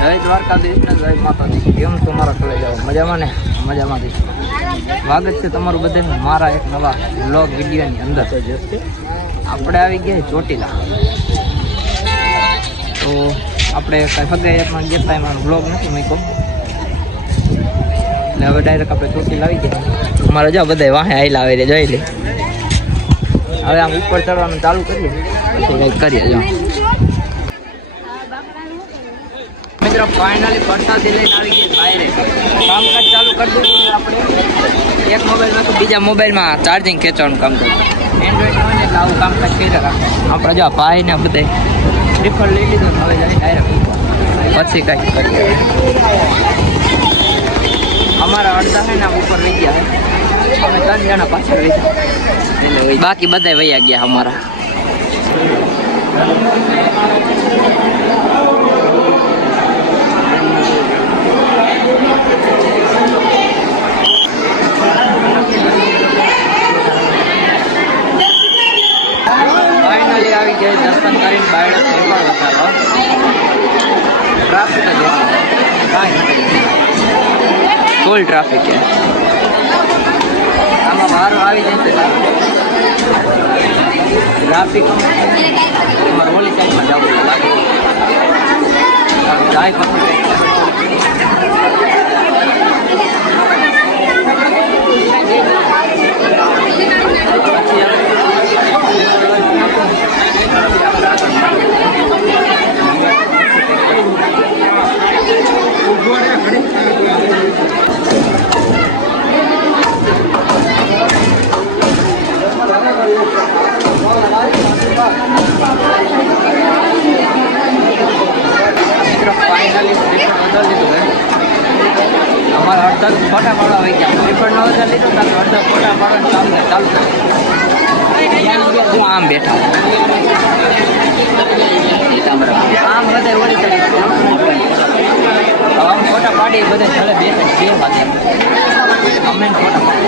જય દ્વારકાધીશ ને જય માતાજી. કેમ છો મારા કલે જાઓ? મજામાં ને? મજામાંથી સ્વાગત છે તમારું બધે મારા એક નવા વ્લોગ વિડીયોની અંદર. આપણે આવી ગયા ચોટીલા, તો આપણે કાંઈ સગાઈમાં ગયા એમાં વ્લોગ નથી મૂક્યો, એટલે હવે ડાયરેક્ટ આપણે ચોટીલા આવી ગયા. અમારે જો બધા વાહે આવેલા આવે જોઈ લે. હવે આમ ઉપર ચડવાનું ચાલુ કરીએ પછી કંઈક કરીએ. જો મિત્રો ફાઇનલી પ્રસાદી લઈને આવી ગયા બહાર. કામકાજ ચાલુ કરી દીધું આપણે. એક મોબાઈલમાં તો બીજા મોબાઈલમાં ચાર્જિંગ ખેંચવાનું કામ કર્યું. એન્ડ્રોઈડ હોય ને એટલે આવું કામકાજ કર્યા રાખે. આપણે જો ભાઈ ને બધે પ્રિફર લઈ લીધું, હવે જાય ડાયરેક્ટ પછી કંઈક કરીએ. અમારા અડધા છે ને ઉપર લઈ ગયા, અમે 3 જણા પાછળ લઈ ગયા, બાકી બધા વૈયા ગયા અમારા. ફાઇનલી આવી ગયા દર્શન કરીને બહાર ટ્રાફિક જ ફૂલ ટ્રાફિક છે. આમાં વારો આવી જાય છે ટ્રાફિક. અમારે ઓલી સાઈડમાં જવું લાગે જાય પછી અમારા અડધા ફોટા પાડવા આવી ગયા. રિપોર્ટ ન વધારે લીધો તો અડધા ફોટા પાડવાનું કામ ચાલુ થાય. હું આમ બેઠા આમ બધા ઓળી ચાલી આમ ફોટા પાડી બધા ચાલે બે પાછી અમે ફોટા પાડી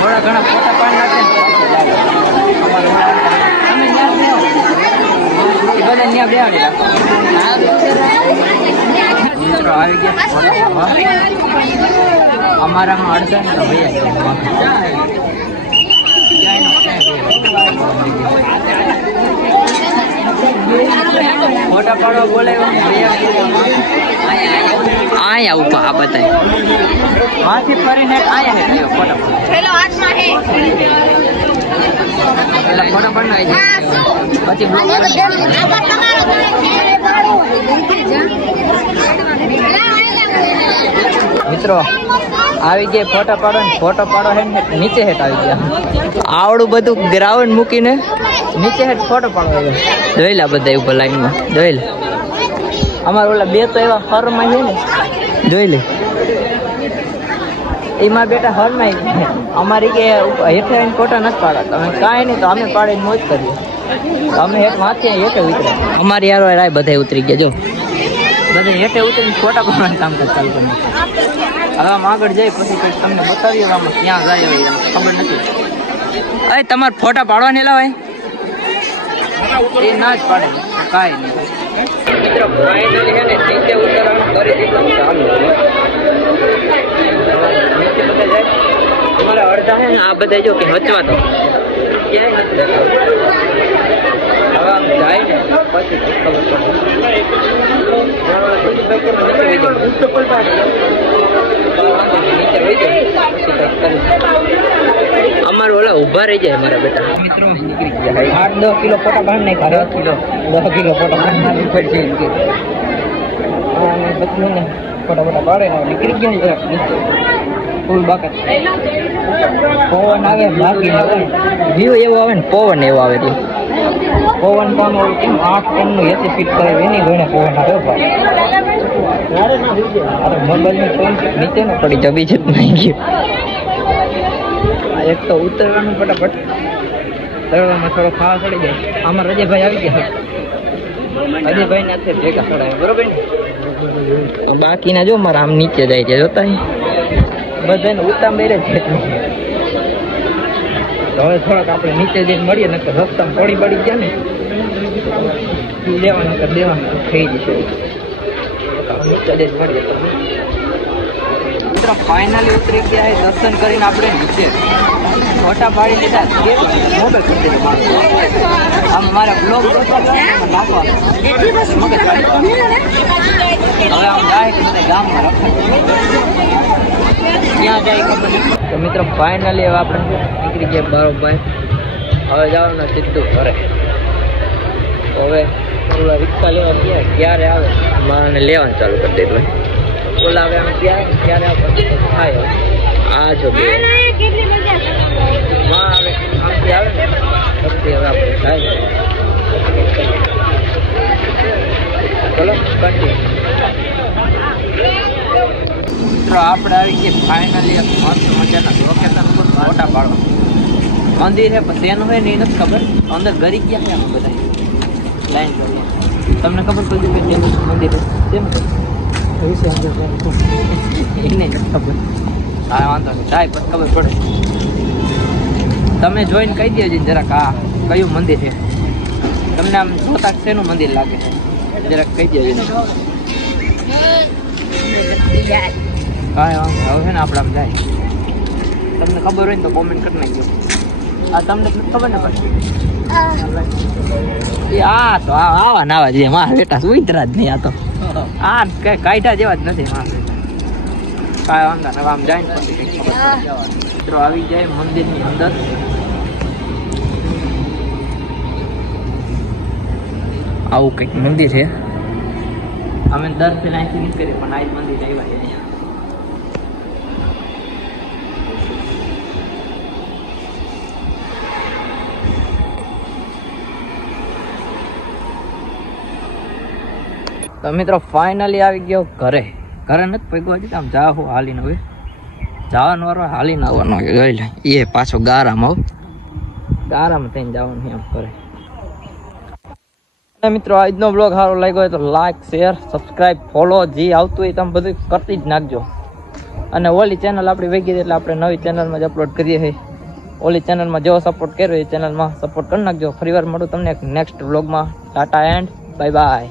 થોડા ઘણા ફોટા પાડી નાખે બધા ત્યાં બેહાડી રાખો. આવી ગયા અમારામાં અડધા ફોટા પાડવા બોલાવ્યા આયા ઉપર આ બતાય માથી ફરીને આયા હે ફોટા પેલા ફોટા બનાવી પછી મિત્રો આવી ગયા ફોટા પાડો ને ફોટો પાડો હે ને નીચે હેઠ આવી ગયા. આવડું બધું ગ્રાઉન્ડ મૂકીને નીચે હેઠ ફોટો પાડવા આવ્યા. જોઈ લે બધા ઉપર લાઈનમાં જોઈ લે. અમારે ઓલા બે તો એવા હરમાં છે ને જોઈ લે. એમાં બેટા હરમાં અમારી કે હેઠે આવીને ફોટા નથી પાડવા. તમે કાંઈ નહીં તો અમે પાડીને મોજ કરીએ. અમે હેઠ વાંચીએ હેઠે ઉતરે. અમારી યાર રાય બધા ઉતરી ગયા. જો બધા હેઠે ઉતરીને ફોટા પાડવાનું કામ ચાલુ કરી. હવે આમ આગળ જાય પછી કંઈક તમને બતાવીએ આમાં ક્યાં જાય હોય ખબર નથી. અરે તમારે ફોટા પાડવા ને લાવે એ ના જ પાડે કાંઈ નહીં. મિત્રો ફાઇનલી છે ને નીચે ઉતરવાનું કરી દીધું ચાલુ. તમારા અડધા છે ને આ બધા જો કે હચવા તો ક્યાંય નથી. હવે આમ જાય ને પછી ખબર અમારે ઓલા ઉભા રહી જાય મારા બેટા. મિત્રો નીકળી ગયા 8-10 કિલો ફોટા બહાર નહીં કરે. 10 કિલો ફોટા બહાર પછી ને ફોટા પાડે ને નીકળી ગયા ને ફૂલ બાકી પવન આવે બાકી વ્યૂ એવો આવે ને પવન એવો આવે છે. પવન કામ કેમ 8 ટનનું એસી ફીટ કરે એની ગણે પવન આવે ભાઈ. અરે મોબાઈલની ફોન નીચે ને પડી જબી છે નહીં ગયું. એક તો ઉતરવાનું ફટાફટ ચડવામાં થોડો ખાવા પડી જાય. આમાં રજયભાઈ આવી ગયા. રજયભાઈ ને અત્યારે ભેગા ચડાવે બરોબર ને. બાકીના જો મારા આમ નીચે જાય છે જોતા બધાને ઉતામ બેરે છે. તો હવે થોડાક આપણે નીચે જઈને મળીએ ને રસ્તામાં પડી ગયા ને લેવાનું કે દેવાનું થઈ જશે. નીચે જઈને મળીએ મિત્રો. ફાઇનલી ઉતરી ગયા દર્શન કરીને આપણે નીચે ફોટા પાડી લીધા. મોબાઈલ કરી દીધો આમ મારા બ્લોગ નાખવા મગજ હવે આમ ડાયરેક્ટ ગામમાં રખા ક્યાં જાય ખબર નહીં. તો મિત્રો ફાઇનલી હવે આપણે નીકળી ગયા બરોબર. હવે જવાનું સીધું ઘરે. હવે ઓલા રિક્ષા લેવા ગયા ક્યારે આવે મારે લેવાનું ચાલુ કરી દીધું. ઓલા હવે આમ ક્યારે આવે થાય આ જો બે આવે આમથી આવે ને પછી હવે આપણે થાય. ચલો કંટિન્યુ. આપણે આવી ગયા ફાઇનલી મસ્ત મજાના લોકેશન પર ફોટા પાડવા. મંદિર છે પછી એનું હોય ને એ નથી ખબર. અંદર ગરી ગયા છે અમે બધા લાઈન કરીએ. તમને ખબર પડી કે તેનું મંદિર છે તેમ એને નથી ખબર. હા વાંધો નહીં થાય પછી ખબર પડે. તમે જોઈને કહી દેજો જરાક આ કયું મંદિર છે. તમને આમ જોતા શેનું મંદિર લાગે છે જરાક કહી દેજો. કાંઈ વાંધો હવે ને આપણે આમ જાય. તમને ખબર હોય ને તો કોમેન્ટ કરી નાખજો. આ તમને ખબર ને પછી આ તો આવા નાવા જોઈએ. મારા બેટા સુઈતરા જ નહીં. આ તો આ કઈ કાઢ્યા જેવા જ નથી મારા બેટા. કાંઈ વાંધો ને આમ જાય ને પછી કંઈક મિત્રો આવી જાય મંદિરની અંદર. આવું કંઈક મંદિર છે. અમે દર્શન અહીંથી નીકળીએ પણ આ જ મંદિર આવ્યા છે અહીંયા. તો મિત્રો ફાઇનલી આવી ગયો ઘરે. ઘરે નથી પગ્યો હજી. આમ જાવ હાલીને હવે જવાનો વારો હાલીને આવવાનો ગઈ લે એ પાછો ગારામાં ગારામાં થઈને જવાનું એમ કરે. મિત્રો આજનો બ્લોગ સારો લાગ્યો હોય તો લાઈક શેર સબસ્ક્રાઈબ ફોલો જે આવતું હોય તમે બધું કરતી જ નાખજો. અને ઓલી ચેનલ આપણી વહી ગઈ એટલે આપણે નવી ચેનલમાં જ અપલોડ કરીએ છીએ. ઓલી ચેનલમાં જેવો સપોર્ટ કર્યો એ ચેનલમાં સપોર્ટ કરી નાખજો. ફરીવાર મળું તમને નેક્સ્ટ બ્લોગમાં. Tata and bye bye.